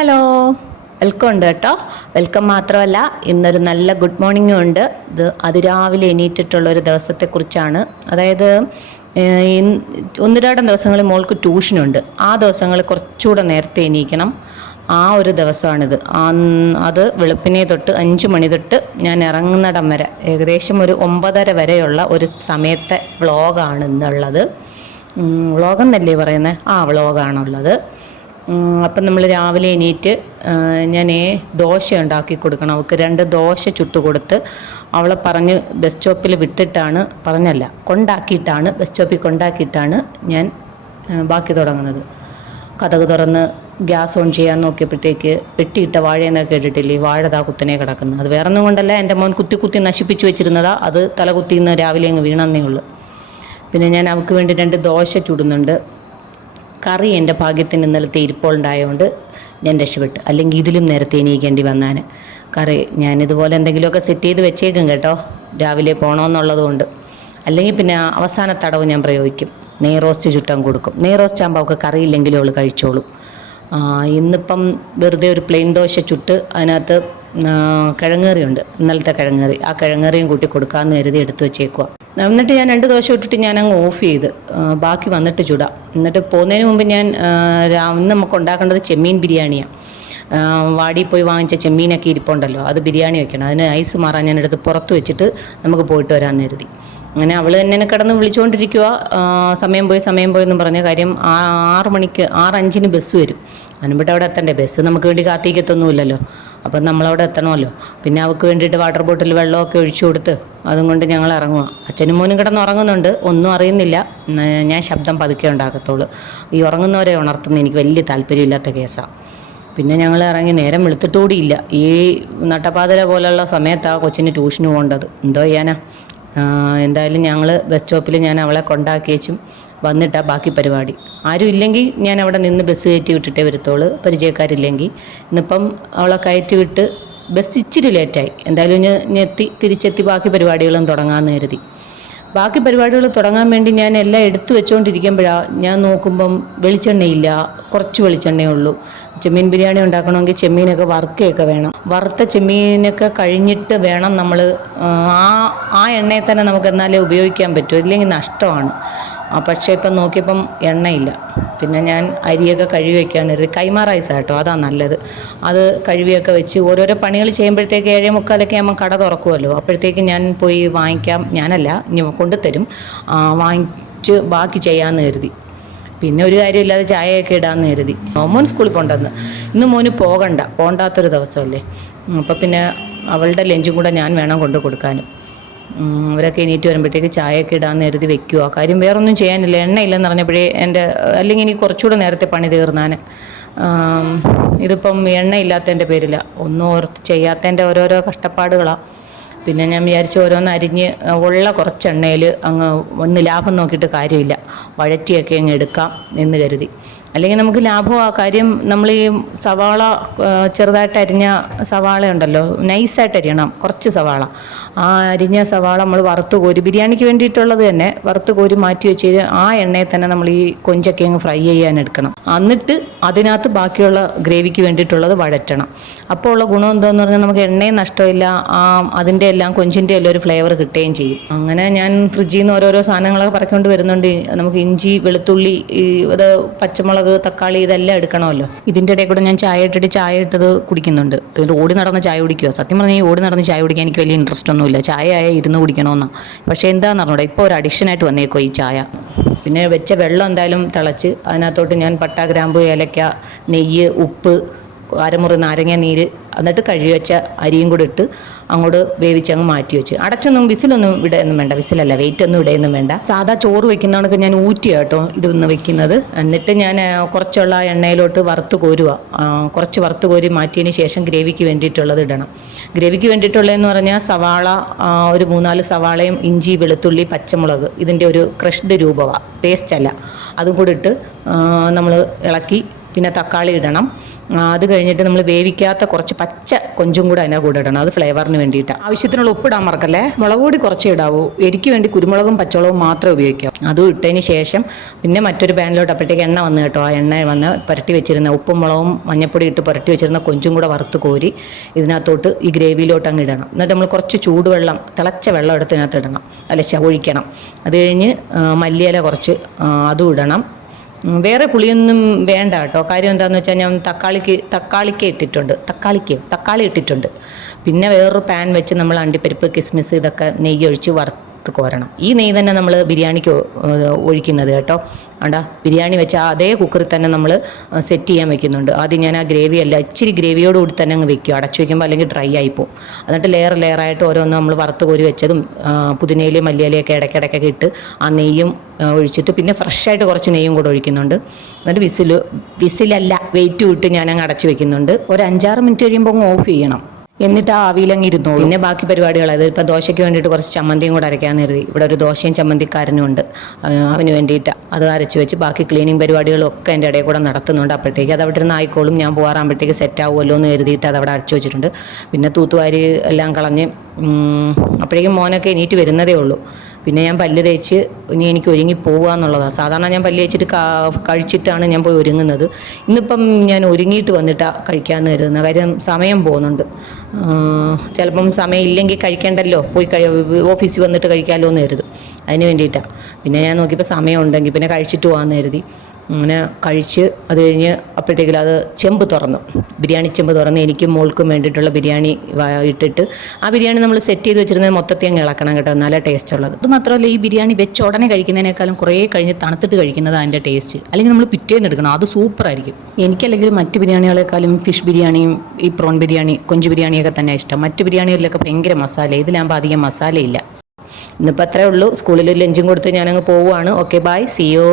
Hello welcome ഉണ്ട് കേട്ടോ. Welcome മാത്രമല്ല ഇന്നൊരു നല്ല ഗുഡ് മോർണിംഗും ഉണ്ട്. ഇത് അതിരാവിലെ എണീറ്റിട്ടുള്ള ഒരു ദിവസത്തെക്കുറിച്ചാണ്. അതായത് ഒന്ന് ഒന്നിരാടം ദിവസങ്ങളിൽ മോൾക്ക് ട്യൂഷനുണ്ട് ആ ദിവസങ്ങളിൽ കുറച്ചുകൂടെ നേരത്തെ എണീക്കണം. ആ ഒരു ദിവസമാണിത്. അത് വെളുപ്പിനെ തൊട്ട് അഞ്ച് മണി തൊട്ട് ഞാൻ ഇറങ്ങുന്നിടം വരെ ഏകദേശം ഒരു ഒമ്പതര വരെയുള്ള ഒരു സമയത്തെ വ്ളോഗാണ് ഇന്നുള്ളത്. വ്ളോഗെന്നല്ലേ പറയുന്നത് ആ വ്ളോഗാണുള്ളത് അപ്പം നമ്മൾ രാവിലെ എണീറ്റ് ഞാൻ ദോശ ഉണ്ടാക്കി കൊടുക്കണം. അവൾക്ക് രണ്ട് ദോശ ചുട്ട് കൊടുത്ത് അവളെ പറഞ്ഞ് ബസ് സ്റ്റോപ്പിൽ വിട്ടിട്ടാണ് പറഞ്ഞല്ല കൊണ്ടാക്കിയിട്ടാണ് ബസ് സ്റ്റോപ്പിൽ കൊണ്ടാക്കിയിട്ടാണ് ഞാൻ ബാക്കി തുടങ്ങുന്നത്. കഥക് തുറന്ന് ഗ്യാസ് ഓൺ ചെയ്യാൻ നോക്കിയപ്പോഴത്തേക്ക് വെട്ടിയിട്ട വാഴയെന്നൊക്കെ കേട്ടിട്ടില്ലേ? വാഴ താ കുത്തനെ കിടക്കുന്നത് അത് വേറെ ഒന്നും കൊണ്ടല്ല എന്റെ മോൻ കുത്തി കുത്തി നശിപ്പിച്ച് വെച്ചിരുന്നതാ. അത് തല കുത്തിന്ന് രാവിലെ അങ്ങ് വീണെന്നേ ഉള്ളൂ. പിന്നെ ഞാൻ അവൾക്ക് വേണ്ടി രണ്ട് ദോശ ചുടുന്നുണ്ട്. കറി എന്റെ ഭാഗ്യത്തിന് ഇന്നലത്തെ ഇരിപ്പുണ്ടായതുകൊണ്ട് ഞാൻ രക്ഷപ്പെട്ടു. അല്ലെങ്കിൽ ഇതിലും നേരത്തെ എണീക്കേണ്ടി വന്നാൽ കറി ഞാനിതുപോലെ എന്തെങ്കിലുമൊക്കെ സെറ്റ് ചെയ്ത് വെച്ചേക്കും കേട്ടോ. രാവിലെ പോകണമെന്നുള്ളത് കൊണ്ട് അല്ലെങ്കിൽ പിന്നെ അവസാന തടവ് ഞാൻ പ്രയോഗിക്കും. നെയ് റോസ്റ്റ് ചുട്ടാൻ കൊടുക്കും. നെയ് റോസ്റ്റ് ആകുമ്പോൾ അവൾക്ക് കറിയില്ലെങ്കിലും അവൾ കഴിച്ചോളും. ഇന്നിപ്പം വെറുതെ ഒരു പ്ലെയിൻ ദോശ ചുട്ട് അതിനകത്ത് കിഴങ്ങേറിയുണ്ട്. ഇന്നലത്തെ കിഴങ്ങേറി. ആ കിഴങ്ങേറിയും കൂട്ടി കൊടുക്കാമെന്ന് കരുതി എടുത്തു വെച്ചേക്കുക എന്നിട്ട് ഞാൻ രണ്ട് ദോശ ഇട്ടിട്ട് ഞാൻ അങ്ങ് ഓഫ് ചെയ്ത്. ബാക്കി വന്നിട്ട് ചുടാം. എന്നിട്ട് പോകുന്നതിന് മുമ്പ് ഞാൻ ഇന്ന് നമുക്ക് ഉണ്ടാക്കേണ്ടത് ചെമ്മീൻ ബിരിയാണിയാണ് വാടി പോയി വാങ്ങിച്ച ചെമ്മീനൊക്കെ ഇരിപ്പുണ്ടല്ലോ. അത് ബിരിയാണി വെക്കണം. അതിന് ഐസ് മാറാൻ ഞാൻ എടുത്ത് പുറത്ത് വെച്ചിട്ട് നമുക്ക് പോയിട്ട് വരാമെന്ന് കരുതി. അങ്ങനെ അവൾ തന്നെ കിടന്ന് വിളിച്ചുകൊണ്ടിരിക്കുക സമയം പോയി സമയം പോയി എന്ന് പറഞ്ഞ കാര്യം ആറ് മണിക്ക് ആറ് അഞ്ചിന് ബസ് വരും. അതിനുമ്പിട്ട് അവിടെ എത്തണ്ടേ? ബസ് നമുക്ക് വേണ്ടി കാത്തിക്കത്തൊന്നുമില്ലല്ലോ അപ്പം നമ്മളവിടെ എത്തണമല്ലോ. പിന്നെ അവൾക്ക് വേണ്ടിയിട്ട് വാട്ടർ ബോട്ടിൽ വെള്ളമൊക്കെ ഒഴിച്ചു കൊടുത്ത് അതും കൊണ്ട് ഞങ്ങൾ ഇറങ്ങുക അച്ഛനും മോനും കിടന്ന് ഉറങ്ങുന്നുണ്ട്. ഒന്നും അറിയുന്നില്ല. ഞാൻ ശബ്ദം പതുക്കെ ഉണ്ടാക്കത്തുള്ളൂ ഈ ഉറങ്ങുന്നവരെ ഉണർത്തുന്ന എനിക്ക് വലിയ താല്പര്യമില്ലാത്ത കേസാണ് പിന്നെ ഞങ്ങൾ ഇറങ്ങി നേരം വെളുത്തിട്ടുകൂടിയില്ല ഈ നട്ടപ്പാതിര പോലുള്ള സമയത്താണ് കൊച്ചിന് ട്യൂഷന് പോകേണ്ടത്. എന്തോ ചെയ്യാനാ? എന്തായാലും ഞങ്ങൾ ബസ് സ്റ്റോപ്പിൽ ഞാൻ അവളെ കൊണ്ടാക്കിയേച്ചും വന്നിട്ടാ ബാക്കി പരിപാടി. ആരും ഇല്ലെങ്കിൽ ഞാൻ അവിടെ നിന്ന് ബസ് കയറ്റി വിട്ടിട്ടേ വരുത്തുള്ളൂ. പരിചയക്കാരില്ലെങ്കിൽ ഇന്നിപ്പം അവളെ കയറ്റി വിട്ട് ബസ് ഇച്ചിരി ലേറ്റായി എന്തായാലും ഞാൻ എത്തി തിരിച്ചെത്തി ബാക്കി പരിപാടികളും തുടങ്ങാമെന്ന് കരുതി. ബാക്കി പരിപാടികൾ തുടങ്ങാൻ വേണ്ടി ഞാൻ എല്ലാം എടുത്തു വെച്ചുകൊണ്ടിരിക്കുമ്പോഴാണ് ഞാൻ നോക്കുമ്പം വെളിച്ചെണ്ണയില്ല. കുറച്ച് വെളിച്ചെണ്ണയേ ഉള്ളൂ ചെമ്മീൻ ബിരിയാണി ഉണ്ടാക്കണമെങ്കിൽ ചെമ്മീനൊക്കെ വറുക്കുകയൊക്കെ വേണം. വറുത്ത ചെമ്മീനൊക്കെ കഴിഞ്ഞിട്ട് വേണം നമ്മൾ ആ ആ എണ്ണയെ തന്നെ നമുക്ക് എന്നാലേ ഉപയോഗിക്കാൻ പറ്റൂ. ഇല്ലെങ്കിൽ നഷ്ടമാണ്. പക്ഷേ ഇപ്പം നോക്കിയപ്പം എണ്ണയില്ല. പിന്നെ ഞാൻ അരിയൊക്കെ കഴുകി വെക്കാൻ കരുതി കൈമാ കേട്ടോ അതാണ് നല്ലത്. അത് കഴുകിയൊക്കെ വെച്ച് ഓരോരോ പണികൾ ചെയ്യുമ്പോഴത്തേക്ക് ഏഴേ മുക്കാലൊക്കെ ആകുമ്പോൾ കട തുറക്കുമല്ലോ അപ്പോഴത്തേക്ക് ഞാൻ പോയി വാങ്ങിക്കാം. ഞാനല്ല ഇനി കൊണ്ടുതരും. ആ, വാങ്ങിച്ച് ബാക്കി ചെയ്യാമെന്ന് കരുതി. പിന്നെ ഒരു കാര്യമില്ലാതെ ചായയൊക്കെ ഇടാമെന്ന് കരുതി. മോൻ സ്കൂളിൽ കൊണ്ടുവന്ന് ഇന്ന് മോന് പോകണ്ട പോകണ്ടാത്തൊരു ദിവസമല്ലേ. അപ്പോൾ പിന്നെ അവളുടെ ലഞ്ചും കൂടെ ഞാൻ വേണം കൊണ്ട് കൊടുക്കാനും. അവരൊക്കെ എണീറ്റ് വരുമ്പോഴത്തേക്ക് ചായയൊക്കെ ഇടാമെന്ന് കരുതി വെക്കുക കാര്യം വേറൊന്നും ചെയ്യാനില്ല. എണ്ണയില്ലെന്ന് പറഞ്ഞപ്പോഴേ എന്റെ അല്ലെങ്കിൽ ഇനി കുറച്ചുകൂടെ നേരത്തെ പണി തീർന്നാൻ ഇതിപ്പം എണ്ണയില്ലാത്തതിന്റെ പേരില്ല ഒന്നും ഓർത്ത് ചെയ്യാത്തതിന്റെ ഓരോരോ കഷ്ടപ്പാടുകളാണ് പിന്നെ ഞാൻ വിചാരിച്ചു ഓരോന്ന് അരിഞ്ഞ് ഉള്ള കുറച്ച് എണ്ണയിൽ അങ്ങ് ഒന്ന് ലാഭം നോക്കിയിട്ട് കാര്യമില്ല. വഴറ്റിയൊക്കെ അങ്ങ് എടുക്കാം എന്ന് കരുതി. അല്ലെങ്കിൽ നമുക്ക് ലാഭം ആ കാര്യം നമ്മൾ ഈ സവാള ചെറുതായിട്ട് അരിഞ്ഞ സവാള ഉണ്ടല്ലോ നൈസായിട്ട് അരിയണം കുറച്ച് സവാള. ആ അരിഞ്ഞ സവാള നമ്മൾ വറുത്ത് കോരി ബിരിയാണിക്ക് വേണ്ടിയിട്ടുള്ളത് തന്നെ വറുത്ത് കോരി മാറ്റി വെച്ച് ആ എണ്ണയിൽ തന്നെ നമ്മൾ ഈ കൊഞ്ചൊക്കെ അങ്ങ് ഫ്രൈ ചെയ്യാൻ എടുക്കണം. എന്നിട്ട് അതിനകത്ത് ബാക്കിയുള്ള ഗ്രേവിക്ക് വേണ്ടിയിട്ടുള്ളത് വഴറ്റണം. അപ്പോൾ ഉള്ള ഗുണം എന്താണെന്ന് പറഞ്ഞാൽ നമുക്ക് എണ്ണയും നഷ്ടമില്ല ആ അതിന്റെ എല്ലാം കൊഞ്ചിന്റെ എല്ലാം ഒരു ഫ്ലേവർ കിട്ടുകയും ചെയ്യും. അങ്ങനെ ഞാൻ ഫ്രിഡ്ജിൽ നിന്ന് ഓരോരോ സാധനങ്ങളൊക്കെ പറക്കൊണ്ട് വരുന്നുണ്ട്. നമുക്ക് ഇഞ്ചി വെളുത്തുള്ളി ഈ അത് പച്ചമുളക് തക്കാളി ഇതെല്ലാം എടുക്കണമല്ലോ. ഇതിന്റെ ഇടയിൽ കൂടെ ഞാൻ ചായ ഇട്ടിട്ട് ചായ ഇട്ടത് കുടിക്കുന്നുണ്ട്. ഓടി നടന്ന് ചായ കുടിക്കുക സത്യം പറഞ്ഞാൽ ഈ ഓടി നടന്ന് ചായ കുടിക്കാൻ എനിക്ക് വലിയ ഇൻട്രസ്റ്റ് ഒന്നുമില്ല. ചായ ആയ ഇരുന്ന് കുടിക്കണമെന്നാണ് പക്ഷേ എന്താണെന്ന് അറിഞ്ഞൂടെ? ഇപ്പോൾ ഒരു അഡിക്ഷനായിട്ട് വന്നേക്കോ ഈ ചായ. പിന്നെ വെച്ച വെള്ളം എന്തായാലും തിളച്ച്. അതിനകത്തോട്ട് ഞാൻ പട്ട ഗ്രാമ്പ് ഏലക്ക നെയ്യ് ഉപ്പ് അരമുറി നാരങ്ങ നീര് എന്നിട്ട് കഴുകി വെച്ച അരിയും കൂടെ ഇട്ട് അങ്ങോട്ട് വേവിച്ച് അങ്ങ് മാറ്റി വെച്ച്. അടച്ചൊന്നും വിസിലൊന്നും ഇടയൊന്നും വേണ്ട വിസിലല്ല വെയിറ്റ് ഒന്നും ഇടയൊന്നും വേണ്ട. സാധാ ചോറ് വെക്കുന്ന കണക്ക് ഞാൻ ഊറ്റിയ കേട്ടോ ഇതൊന്ന് വെക്കുന്നത്. എന്നിട്ട് ഞാൻ കുറച്ചുള്ള എണ്ണയിലോട്ട് വറുത്ത് കോരുക കുറച്ച് വറുത്ത് കോരി മാറ്റിയതിന് ശേഷം ഗ്രേവിക്ക് വേണ്ടിയിട്ടുള്ളത് ഇടണം. ഗ്രേവിക്ക് വേണ്ടിയിട്ടുള്ളതെന്ന് പറഞ്ഞാൽ സവാള ഒരു മൂന്നാൽ സവാളയും ഇഞ്ചി വെളുത്തുള്ളി പച്ചമുളക് ഇതിന്റെ ഒരു ക്രഷ്ഡ് രൂപമാണ് പേസ്റ്റ് അല്ല. അതും കൂടി ഇട്ട് നമ്മൾ ഇളക്കി പിന്നെ തക്കാളി ഇടണം. അത് കഴിഞ്ഞിട്ട് നമ്മൾ വേവിക്കാത്ത കുറച്ച് പച്ച കൊഞ്ചും കൂടെ അതിന്റെ കൂടെ ഇടണം. അത് ഫ്ലേവറിന് വേണ്ടിയിട്ടാണ് ആവശ്യത്തിനുള്ള ഉപ്പിടാൻ മറക്കല്ലേ? മുളക് പൊടി കുറച്ച് ഇടാവൂ. എരിക്ക് വേണ്ടി കുരുമുളകും പച്ചമുളകും മാത്രമേ ഉപയോഗിക്കാം അതും ഇട്ടതിന് ശേഷം പിന്നെ മറ്റൊരു പാനിലോട്ട് അപ്പോഴത്തേക്ക് എണ്ണ വന്ന് കേട്ടോ. ആ എണ്ണ വന്ന് പുരട്ടി വെച്ചിരുന്ന ഉപ്പും മുളകും മഞ്ഞപ്പൊടി ഇട്ട് പുരട്ടി വെച്ചിരുന്ന കൊഞ്ചും കൂടെ വറുത്ത് കോരി ഇതിനകത്തോട്ട് ഈ ഗ്രേവിയിലോട്ട് അങ്ങ് ഇടണം. എന്നിട്ട് നമ്മൾ കുറച്ച് ചൂടുവെള്ളം തിളച്ച വെള്ളം എടുത്ത് ഇതിനകത്ത് ഇടണം. അല്ല ഒഴിക്കണം. അത് കഴിഞ്ഞ് മല്ലിയില കുറച്ച് അതും ഇടണം. വേറെ പുളിയൊന്നും വേണ്ട കേട്ടോ. കാര്യം എന്താണെന്ന് വെച്ചാൽ ഞാൻ തക്കാളിക്ക് തക്കാളിക്ക് ഇട്ടിട്ടുണ്ട്. തക്കാളിക്ക് തക്കാളി ഇട്ടിട്ടുണ്ട്. പിന്നെ വേറൊരു പാൻ വെച്ച് നമ്മൾ അണ്ടിപ്പരിപ്പ് കിസ്മിസ് ഇതൊക്കെ നെയ്യ് ഒഴിച്ച് വറുത്ത് കോരണം ഈ നെയ്യ് തന്നെ നമ്മൾ ബിരിയാണിക്ക് ഒഴിക്കുന്നത് കേട്ടോ. ആണ്ടാ ബിരിയാണി വെച്ച് അതേ കുക്കറിൽ തന്നെ നമ്മൾ സെറ്റ് ചെയ്യാൻ വെക്കുന്നുണ്ട്. ആദ്യം ഞാൻ ആ ഗ്രേവി അല്ല ഇച്ചിരി ഗ്രേവിയോട് കൂടി തന്നെ അങ്ങ് വെക്കും. അടച്ചു വെക്കുമ്പോൾ അല്ലെങ്കിൽ ഡ്രൈ ആയിപ്പോവും എന്നിട്ട് ലെയർ ലെയറായിട്ട് ഓരോന്ന് നമ്മൾ വറുത്ത് കോരി വെച്ചതും പുതിനയിലും പുതിനയിലയും മല്ലിയിലയൊക്കെ ഇടയ്ക്കിടയ്ക്കൊക്കെ ഇട്ട് ആ നെയ്യും ഒഴിച്ചിട്ട് പിന്നെ ഫ്രഷായിട്ട് കുറച്ച് നെയ്യും കൂടെ ഒഴിക്കുന്നുണ്ട്. എന്നിട്ട് വിസിൽ വിസിലല്ല വെയിറ്റ് വിട്ട് ഞാൻ അങ്ങ് അടച്ചു വെക്കുന്നുണ്ട്. ഒരു അഞ്ചാറ് മിനിറ്റ് കഴിയുമ്പോൾ അങ്ങ് ഓഫ് ചെയ്യണം. എന്നിട്ട് ആ ആവിയിലങ്ങ് ഇരുന്നു പിന്നെ ബാക്കി പരിപാടികൾ അതായത് ഇപ്പോൾ ദോശയ്ക്ക് വേണ്ടിയിട്ട് കുറച്ച് ചമ്മന്തിയും കൂടെ അരയ്ക്കാൻ കരുതി. ഇവിടെ ഒരു ദോശയും ചമ്മന്തിക്കാരനും ഉണ്ട്. അവന് വേണ്ടിയിട്ട് അത് അരച്ച് വെച്ച് ബാക്കി ക്ലീനിങ് പരിപാടികളും ഒക്കെ എന്റെ ഇടയിൽ കൂടെ നടത്തുന്നുണ്ട് അപ്പോഴത്തേക്ക്. അത് അവിടെ ഇരുന്ന് ആയിക്കോളും. ഞാൻ പോകാറാകുമ്പോഴത്തേക്ക് സെറ്റ് ആവുമല്ലോ എന്ന് കരുതിയിട്ട് അത് അവിടെ അരച്ച് വെച്ചിട്ടുണ്ട്. പിന്നെ തൂത്തുവാരി എല്ലാം കളഞ്ഞ് അപ്പോഴേക്കും മോനൊക്കെ എണീറ്റ് വരുന്നതേ ഉള്ളൂ. പിന്നെ ഞാൻ പല്ല് തേച്ച് ഇനി എനിക്ക് ഒരുങ്ങി പോവുക എന്നുള്ളതാണ് സാധാരണ ഞാൻ പല്ല് തേച്ചിട്ട് കഴിച്ചിട്ടാണ് ഞാൻ പോയി ഒരുങ്ങുന്നത്. ഇന്നിപ്പം ഞാൻ ഒരുങ്ങിയിട്ട് വന്നിട്ടാണ് കഴിക്കാമെന്ന് കരുതുന്നത് കാര്യം സമയം പോകുന്നുണ്ട്. ചിലപ്പം സമയം ഇല്ലെങ്കിൽ കഴിക്കണ്ടല്ലോ. പോയി ഓഫീസിൽ വന്നിട്ട് കഴിക്കാമല്ലോ എന്ന് കരുതും. അതിന് വേണ്ടിയിട്ടാണ് പിന്നെ ഞാൻ നോക്കിയപ്പോൾ സമയം ഉണ്ടെങ്കിൽ പിന്നെ കഴിച്ചിട്ട് പോകാമെന്ന് കരുതി. അങ്ങനെ കഴിച്ച് അത് കഴിഞ്ഞ് അപ്പോഴത്തേക്കും അത് ചെമ്പ് തുറന്നു. ബിരിയാണി ചെമ്പ് തുറന്ന് എനിക്കും മോൾക്കും വേണ്ടിയിട്ടുള്ള ബിരിയാണി ഇട്ടിട്ട് ആ ബിരിയാണി നമ്മൾ സെറ്റ് ചെയ്ത് വെച്ചിരുന്നത് മൊത്തത്തിൽ അങ്ങ് ഇളക്കണം കേട്ടോ. നല്ല ടേസ്റ്റ് ഉള്ളത്. അത് മാത്രമല്ല ഈ ബിരിയാണി വെച്ച് ഉടനെ കഴിക്കുന്നതിനേക്കാളും കുറേ കഴിഞ്ഞ് തണുത്തിട്ട് കഴിക്കുന്നത് അതിന്റെ ടേസ്റ്റ് അല്ലെങ്കിൽ നമ്മൾ പിറ്റേന്ന് എടുക്കണം. അത് സൂപ്പറായിരിക്കും എനിക്കല്ലെങ്കിൽ മറ്റ് ബിരിയാണികളെക്കാളും ഫിഷ് ബിരിയാണിയും ഈ പ്രോൺ ബിരിയാണി കൊഞ്ച് ബിരിയാണിയൊക്കെ തന്നെ ഇഷ്ടം. മറ്റ് ബിരിയാണികളിലൊക്കെ ഭയങ്കര മസാല ഇതിലാകുമ്പോൾ അധികം മസാലയില്ല ഇന്നിപ്പോൾ അത്രേ ഉള്ളൂ. സ്കൂളിൽ ലഞ്ചും കൊടുത്ത് ഞാനങ്ങ് പോവുകയാണ് ഓക്കെ ബൈ സിയോ